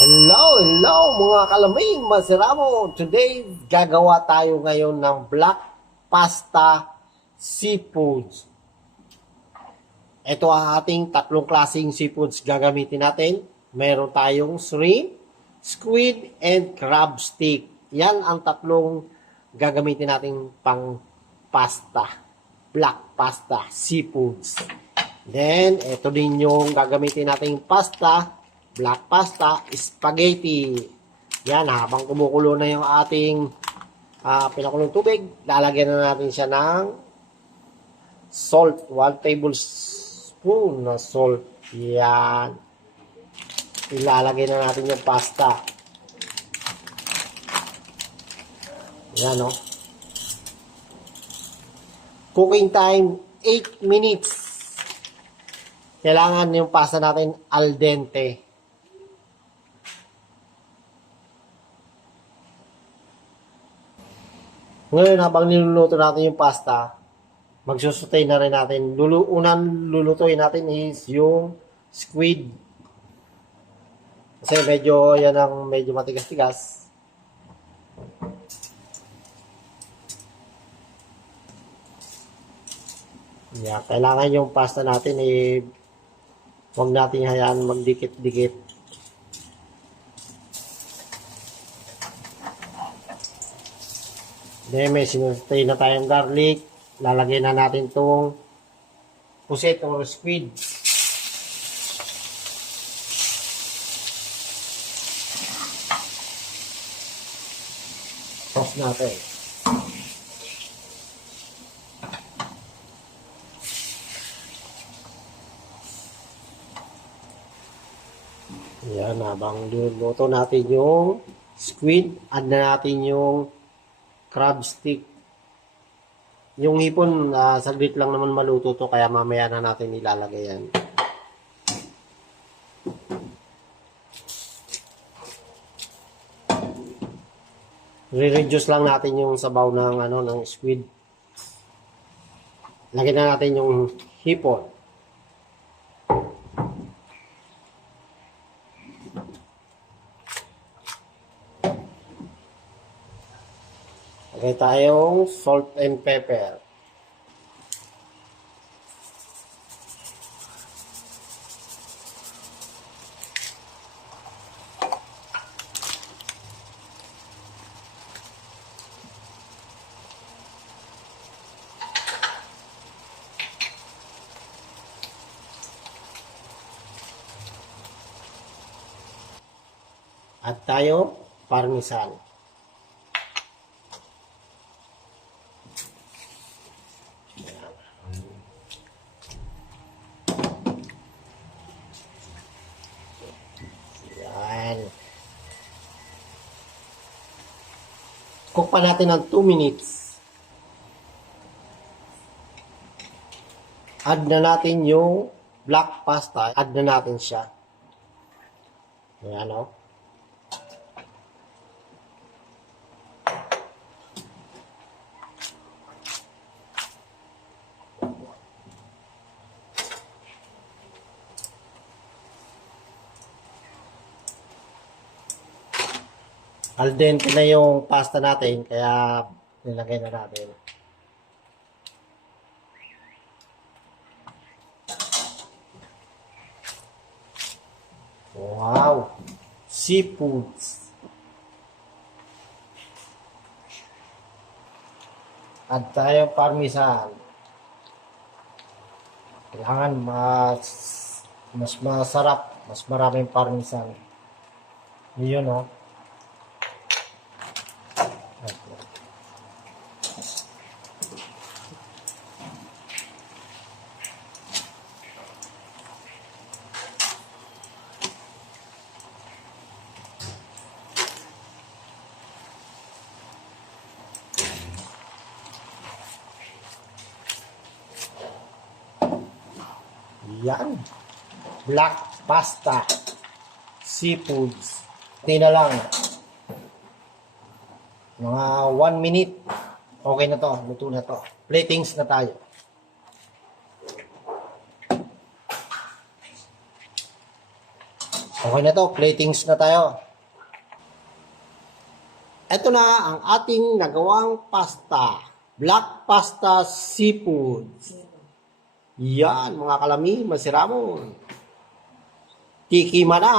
Hello mga kalaming masaramo. Today, gagawa tayo ngayon ng black pasta seafoods. Ito ang ating tatlong klaseng seafoods gagamitin natin. Meron tayong shrimp, squid, and crab stick. Yan ang tatlong gagamitin natin pang pasta. Black pasta seafoods. Then, ito din yung gagamitin nating pasta. Black pasta, spaghetti. Yan, habang kumukulo na yung ating pinakulong tubig, lalagyan na natin siya ng salt. 1 tablespoon na salt. Yan. Ilalagay na natin yung pasta. Yan, no? Cooking time, 8 minutes. Kailangan yung pasta natin al dente. Ngayon, habang niluluto natin yung pasta, magsusutay na rin natin. Unang lulutuin natin is yung squid. Kasi medyo, yan ang medyo matigas-tigas. Yeah, kailangan yung pasta natin huwag natin hayaan magdikit-dikit. Then may sinutay na tayong garlic. Lalagyan na natin itong puset or squid. Toss natin. Yan, habang luluto natin yung squid, add na natin yung crab stick. Yung hipon, saglit lang naman maluto to, kaya mamaya na natin ilalagay yan. Re-reduce lang natin yung sabaw ng squid. Lagyan na natin yung hipon. Lagay tayong salt and pepper. At tayo parmesan. Cook pa natin ng 2 minutes. Add na natin yung black pasta. Add na natin siya. Ayan, o. Al dente na yung pasta natin, kaya nilagay na natin. Wow! Seafoods. Add tayo parmesan. Kailangan mas masarap, mas maraming parmesan. Yun, no? Yan. Black pasta. Seafoods. Hindi na lang. Mga 1 minute. Okay na to. Luto na to. Platings na tayo. Okay na to, platings na tayo. Ito na ang ating nagawang pasta. Black pasta seafood. Yan, mga kalami, masiramon. Tikima na.